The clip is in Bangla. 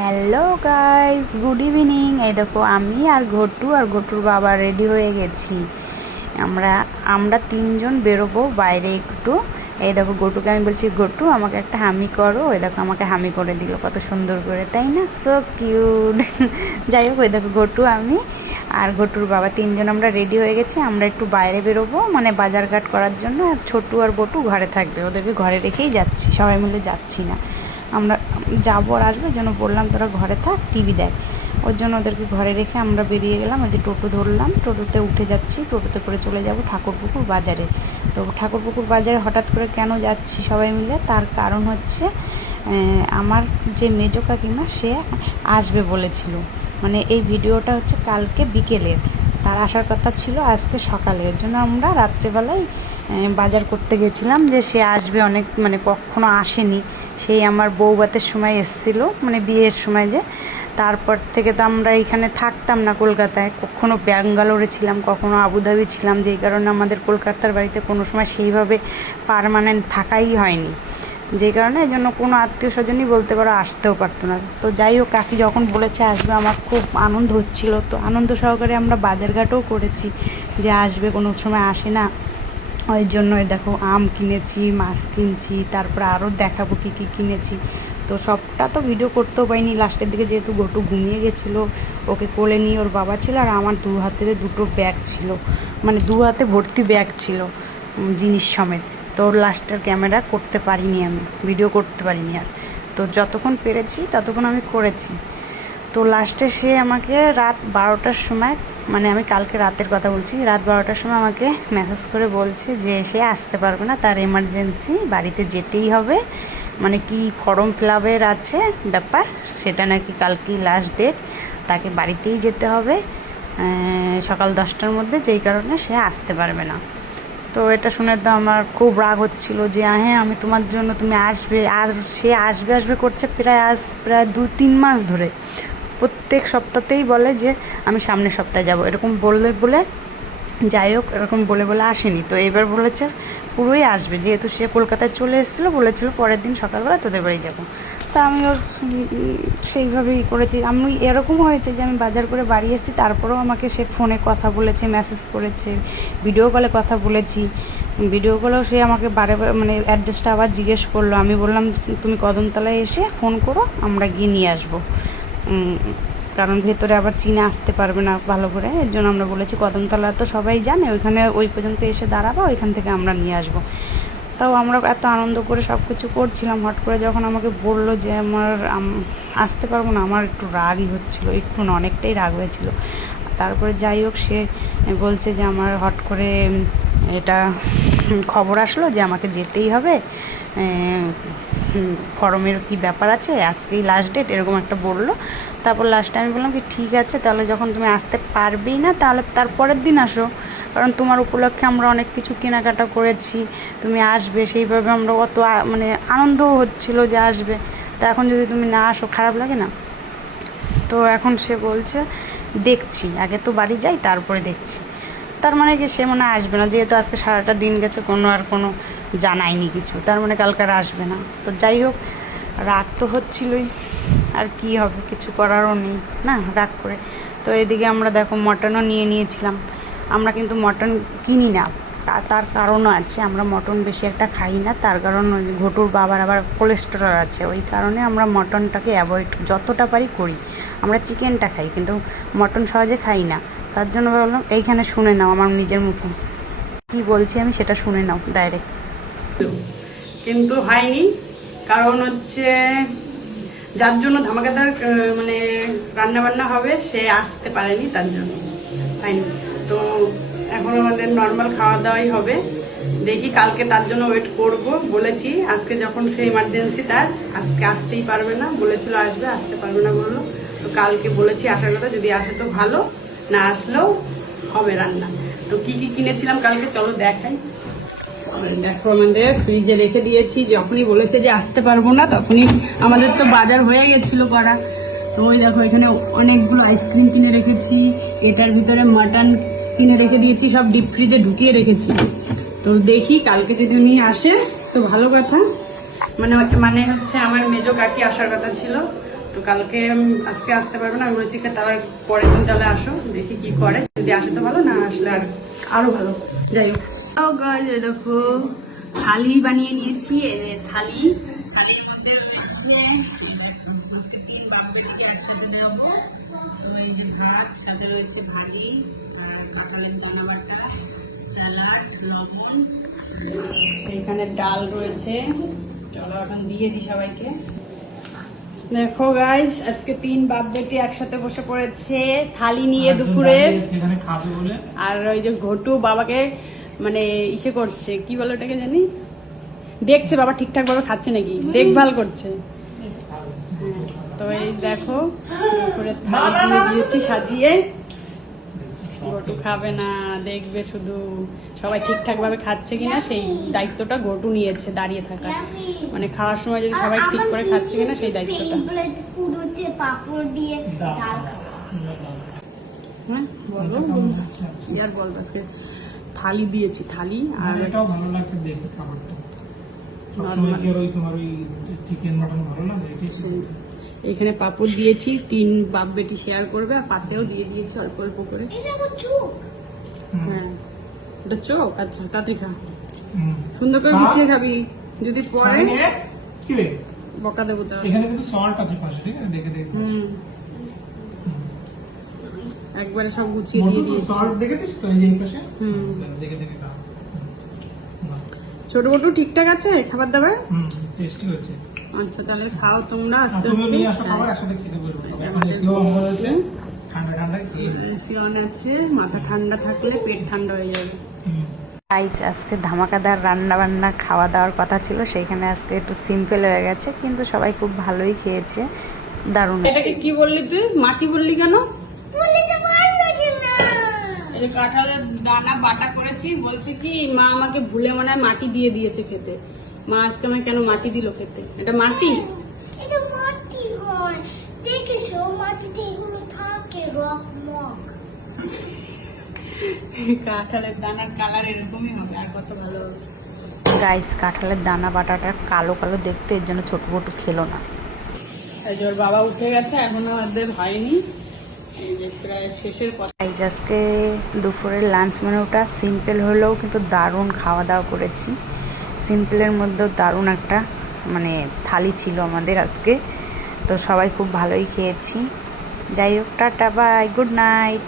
Hello guys, good evening. এই দেখো আমি আর ঘটুর বাবা রেডি হয়ে গেছি। আমরা তিনজন বেরোবো বাইরে একটু। এই দেখো ঘটুকে আমি বলছি, ঘটু আমাকে একটা হামি করো। ওই দেখো আমাকে হামি করে দিল কত সুন্দর করে, তাই না? So cute. যাই হোক, ওই দেখো ঘটু, আমি আর ঘটুর বাবা তিনজন আমরা রেডি হয়ে গেছি। আমরা একটু বাইরে বেরোবো, মানে বাজারঘাট করার জন্য। আর ছোটু আর বটু ঘরে থাকবে, ওদেরকে ঘরে রেখেই যাচ্ছি, সবাই মিলে যাচ্ছি না। আমরা যাবো আর আসবো, ওই জন্য বললাম তোরা ঘরে থাক, টিভি দেখ। ওর জন্য ওদেরকে ঘরে রেখে আমরা বেরিয়ে গেলাম। ওই যে টোটো ধরলাম, টোটোতে উঠে যাচ্ছি, টোটোতে করে চলে যাব ঠাকুরপুকুর বাজারে। তো ঠাকুরপুকুর বাজারে হঠাৎ করে কেন যাচ্ছি সবাই মিলে, তার কারণ হচ্ছে আমার যে মেজো কাকিমা সে আসবে বলেছিল। মানে এই ভিডিওটা হচ্ছে কালকে বিকেলের, তার আসার কথা ছিল আজকে সকালে। এর জন্য আমরা রাত্রেবেলায় বাজার করতে গেছিলাম, যে সে আসবে অনেক, মানে কখনো আসেনি। সেই আমার বউভাতের সময় এসেছিলো, মানে বিয়ের সময়। যে তারপর থেকে তো আমরা এখানে থাকতাম না কলকাতায়, কখনো ব্যাঙ্গালোরে ছিলাম, কখনো আবুধাবি ছিলাম, যেই কারণে আমাদের কলকাতার বাড়িতে কোনো সময় সেইভাবে পার্মানেন্ট থাকাই হয়নি। যেই কারণে এই জন্য কোনো আত্মীয় স্বজনই বলতে পারো আসতেও পারতো না। তো যাই হোক, কাকি যখন বলেছে আসবে, আমার খুব আনন্দ হচ্ছিল। তো আনন্দ সহকারে আমরা বাজারঘাটও করেছি, যে আসবে, কোনো সময় আসে না। ওই জন্য দেখো আম কিনেছি, মাছ কিনছি, তারপরে আরও দেখাবো কী কী কিনেছি। তো সবটা তো ভিডিও করতেও পারিনি লাস্টের দিকে, যেহেতু ঘটু ঘুমিয়ে গেছিলো। ওকে কোলে নিয়ে ওর বাবা ছিল, আর আমার দু হাতে দুটো ব্যাগ ছিল, মানে দু হাতে ভর্তি ব্যাগ ছিল জিনিস সমেত। তো লাস্টের ক্যামেরা করতে পারিনি, আমি ভিডিও করতে পারিনি আর। তো যতক্ষণ পেরেছি ততক্ষণ আমি করেছি। তো লাস্টে সে আমাকে রাত 12টার সময়, মানে আমি কালকে রাতের কথা বলছি, রাত 12টার সময় আমাকে মেসেজ করে বলছে যে সে আসতে পারবে না, তার এমার্জেন্সি, বাড়িতে যেতেই হবে। মানে কি ফর্ম ফিল আপের আছে ব্যাপার, সেটা নাকি কালকেই লাস্ট ডেট, তাকে বাড়িতেই যেতে হবে সকাল 10টার মধ্যে, যেই কারণে সে আসতে পারবে না। তো এটা শুনে তো আমার খুব রাগ হচ্ছিল, যে হ্যাঁ আমি তোমার জন্য, তুমি আসবে। আর সে আসবে আসবে করছে প্রায় 2-3 মাস ধরে। প্রত্যেক সপ্তাহতেই বলে যে আমি সামনের সপ্তাহে যাব, এরকম বলে যাই হোক, এরকম বলে আসেনি। তো এবার বলেছে পুরোই আসবে, যেহেতু সে কলকাতায় চলে এসেছিলো, বলেছিল পরের দিন সকালবেলা তোদের বাড়ি যাবো। তা আমিও সেইভাবেই করেছি। আমি এরকম হয়েছে যে আমি বাজার করে বাড়ি এসেছি, তারপরেও আমাকে সে ফোনে কথা বলেছে, মেসেজ করেছে, ভিডিও কলে কথা বলেছি। ভিডিও কলেও সে আমাকে বারে মানে অ্যাড্রেসটা আবার জিজ্ঞেস করলো। আমি বললাম তুমি কদমতলায় এসে ফোন করো, আমরা গিয়ে নিয়ে আসবো, কারণ ভেতরে আবার চিনে আসতে পারবে না ভালো করে। এর জন্য আমরা বলেছি কদমতলা তো সবাই জানে, ওইখানে ওই পর্যন্ত এসে দাঁড়াবো, ওইখান থেকে আমরা নিয়ে আসবো। তাও আমরা এত আনন্দ করে সব কিছু করছিলাম, হট করে যখন আমাকে বললো যে আসতে পারবো না, আমার একটু রাগই হচ্ছিলো, একটু না অনেকটাই রাগ হয়েছিল। তারপরে যাই হোক, সে বলছে যে আমার হট করে এটা খবর আসলো যে আমাকে যেতেই হবে, ফর্মের কি ব্যাপার আছে, আজকেই লাস্ট ডেট, এরকম একটা বললো। তারপর লাস্টে আমি বললাম কি ঠিক আছে, তাহলে যখন তুমি আসতে পারবেই না, তাহলে তার পরের দিন আসো, কারণ তোমার উপলক্ষে আমরা অনেক কিছু কেনাকাটা করেছি, তুমি আসবে, সেইভাবে আমরা অত মানে আনন্দও হচ্ছিলো যে আসবে। তা এখন যদি তুমি না আসো খারাপ লাগে না? তো এখন সে বলছে দেখছি, আগে তো বাড়ি যাই তারপরে দেখছি। তার মানে কি সে মনে আসবে না, যেহেতু আজকে সারাটা দিন গেছে, কোনো জানায়নি কিছু, তার মানে কালকে আর আসবে না। তো যাই হোক, রাগ তো হচ্ছিলই, আর কি হবে, কিছু করারও নেই না রাগ করে। তো এদিকে আমরা দেখো মটনও নিয়েছিলাম। আমরা কিন্তু মটন কিনি না, তার কারণও আছে, আমরা মটন বেশি একটা খাই না। তার কারণ ঘটুর বাবার আবার কোলেস্টেরল আছে, ওই কারণে আমরা মটনটাকে অ্যাভয়েড যতটা পারি করি। আমরা চিকেনটা খাই, কিন্তু মটন সহজে খাই না। তার জন্য ভাবলাম এইখানে শুনে নাও আমার নিজের মুখে কি বলছি, আমি সেটা শুনে নাও ডাইরেক্ট। কিন্তু হয়নি, কারণ হচ্ছে যার জন্য ধামাকাদার মানে রান্না বান্না হবে সে আসতে পারেনি, তার জন্য হয়নি। তো এখন আমাদের নর্মাল খাওয়া দাওয়াই হবে। দেখি কালকে তার জন্য ওয়েট করব। বলেছি আজকে যখন সে ইমার্জেন্সি, তার আজকে আসতেই পারবে না, বলেছিল আসবে, আসতে পারবে না বললো। তো কালকে বলেছি আসার কথা, যদি আসে তো ভালো, না আসলেও হবে রান্না। তো কি কি কিনেছিলাম কালকে চলো দেখাই। দেখো আমাদের ফ্রিজে রেখে দিয়েছি, যখনই বলেছে যে আসতে পারবো না তখনই আমাদের তো বাজার হয়ে গেছিল করা। তো ওই দেখো এখানে অনেকগুলো আইসক্রিম কিনে রেখেছি, এটার ভিতরে মাটন কিনে রেখে দিয়েছি, সব ডিপ ফ্রিজে ঢুকিয়ে রেখেছি। তো দেখি কালকে যদি উনি আসে তো ভালো কথা, মানে হচ্ছে আমার মেজো কাকি আসার কথা ছিল। তো তো কালকে আজকে আসতে পারবে না, আমি বলেছি কি তারা পরের দিন তাহলে আসো, দেখি কি করে, যদি আসে তো ভালো, না আসলে আরো ভালো। যাই হোক দেখো থালি বানিয়ে নিয়েছি, এই যে থালির মধ্যে রয়েছে একসাথে দেবো, এই যে ভাত, সাথে রয়েছে ভাজি, আর কাঁঠালের দানা বাটা, স্যালাড, লবণ, এখানে ডাল রয়েছে। চলো এখন দিয়ে দিই সবাইকে। দেখো গাইস, আজকে 3 বাপ বেটি একসাথে বসে পড়েছে থালি নিয়ে দুপুরে, আর ওই যে ঘটু বাবাকে মানে ইসে করছে, কি বলো ওটাকে জানি, দেখছে বাবা ঠিকঠাক ভাবে খাচ্ছে নাকি, দেখভাল করছে। তো এই দেখো দুপুরে থালি দিয়ে দিয়েছি সাজিয়ে, ঘটু খাবে না, দেখবে শুধু সবাই ঠিকঠাক ভাবে খাচ্ছে কিনা সেই দায়িত্বটা ঘটু নিয়েছে, দাঁড়িয়ে থাকা, মানে খাওয়ার সময় যদি সবাই ঠিক করে খাচ্ছে কিনা সেই দায়িত্বটা। হ্যাঁ বলো, ইয়ার বল, আজকে থালি দিয়েছি, থালি আর এটাও ভালো লাগছে দেখে খাবারটা। সবসময় কি ওই তোমার ওই চিকেন মটন ভালো লাগে, এটাই ছিল। এখানে পাপড় দিয়েছি, 3 বাপ বেটি শেয়ার করবে, আর পাতেও দিয়ে দিয়েছি অল্প অল্প করে। হ্যাঁ এটা চোখ, আচ্ছা তাতে খা, সুন্দর করে গুছিয়ে খাবি, যদি পরে কি রে বকা দেবো তো। এখানে কিন্তু সল্ট আছে পাশে, ঠিক আছে, দেখে দেখে একবারে সব গুছিয়ে দিয়ে দিয়েছি। সল্ট দেখেছিস তো এই যে এই পাশে, দেখে দেখে খা। ছোট বটু ঠিকঠাক আছে খাবার দাবার? টেস্টি হয়েছে। আচ্ছা তাহলে খাও তোমরা আস্তে তুমি আস্তে। নিয়ে আসো খাবার, একসাথে খেতে বসবো সবাই। এখন এসিও অন হয়েছে, ঠান্ডা ঠান্ডা খেয়ে নিই। এসি অন আছে, মাথা ঠান্ডা থাকলে পেট ঠান্ডা হয়ে যাবে। গাইস আজকে ধামাকাদার রান্না বান্না খাওয়া দাওয়ার কথা ছিল, সেইখানে আজকে একটু সিম্পল হয়ে গেছে, কিন্তু সবাই খুব ভালোই খেয়েছে, দারুণ। এটাকে কি বললি তুই, মাটি বললি কেন? এই কাঁঠালের দানা বাটা করেছি, বলছে কি মা আমাকে ভুলে মনে হয় মাটি দিয়ে দিয়েছে খেতে, মা আজকে আমায় কেন মাটি দিল খেতে, এটা মাটি? এটা মাটি হয়, দেখেছো মাটিতে এগুলো থাকে, রক মক। কাঁঠালের দানার কালার এরকমই হবে, আর কত ভালো হবে। গাইস কাঁঠালের দানা বাটাটা কালো কালো দেখতে, এর জন্য ছোট বটু খেলো না। এই যে ওর বাবা উঠে গেছে, এখনো ওদের হয়নি, এই যে প্রায় শেষের কথা। গাইস আজকে দুপুরের লাঞ্চ মেনুটা সিম্পল হলেও কিন্তু দারুণ খাওয়া দাওয়া করেছি, সিম্পলের মধ্যেও দারুণ একটা মানে থালি ছিল আমাদের আজকে, তো সবাই খুব ভালোই খেয়েছি। যাই হোক, টাটা বাই, গুড নাইট।